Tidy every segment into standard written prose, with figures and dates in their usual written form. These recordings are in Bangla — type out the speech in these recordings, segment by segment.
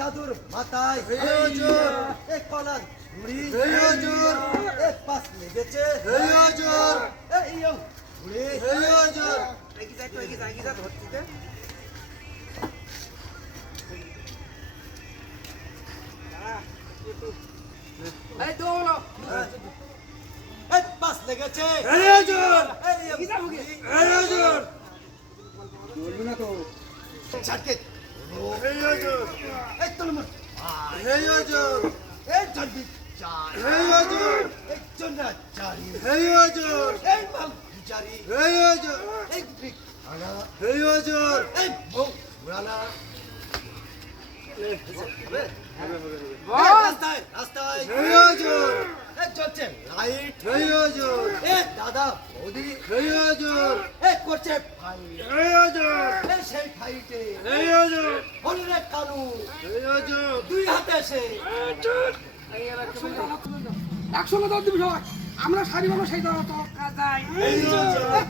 দাদুর মাথায় কলার ঝুড়ি পাশ লেগেছে পাশ লেগেছে ঝটকে চলছে লাইট দাদা বৌদি করছে সেই ফাইটে হলরে কানু দুই হাতে এসে একসঙ্গে দর দিবি সবাই আমরা সারি বাবা সেই দর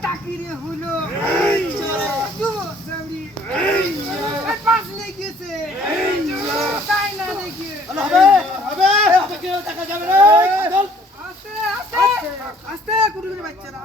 টাকিরে হলো পাঁচ লেগেছে তাই না দেখে দেখা যাবে আস্তে আস্তে আস্তে কুড়ি বাচ্চারা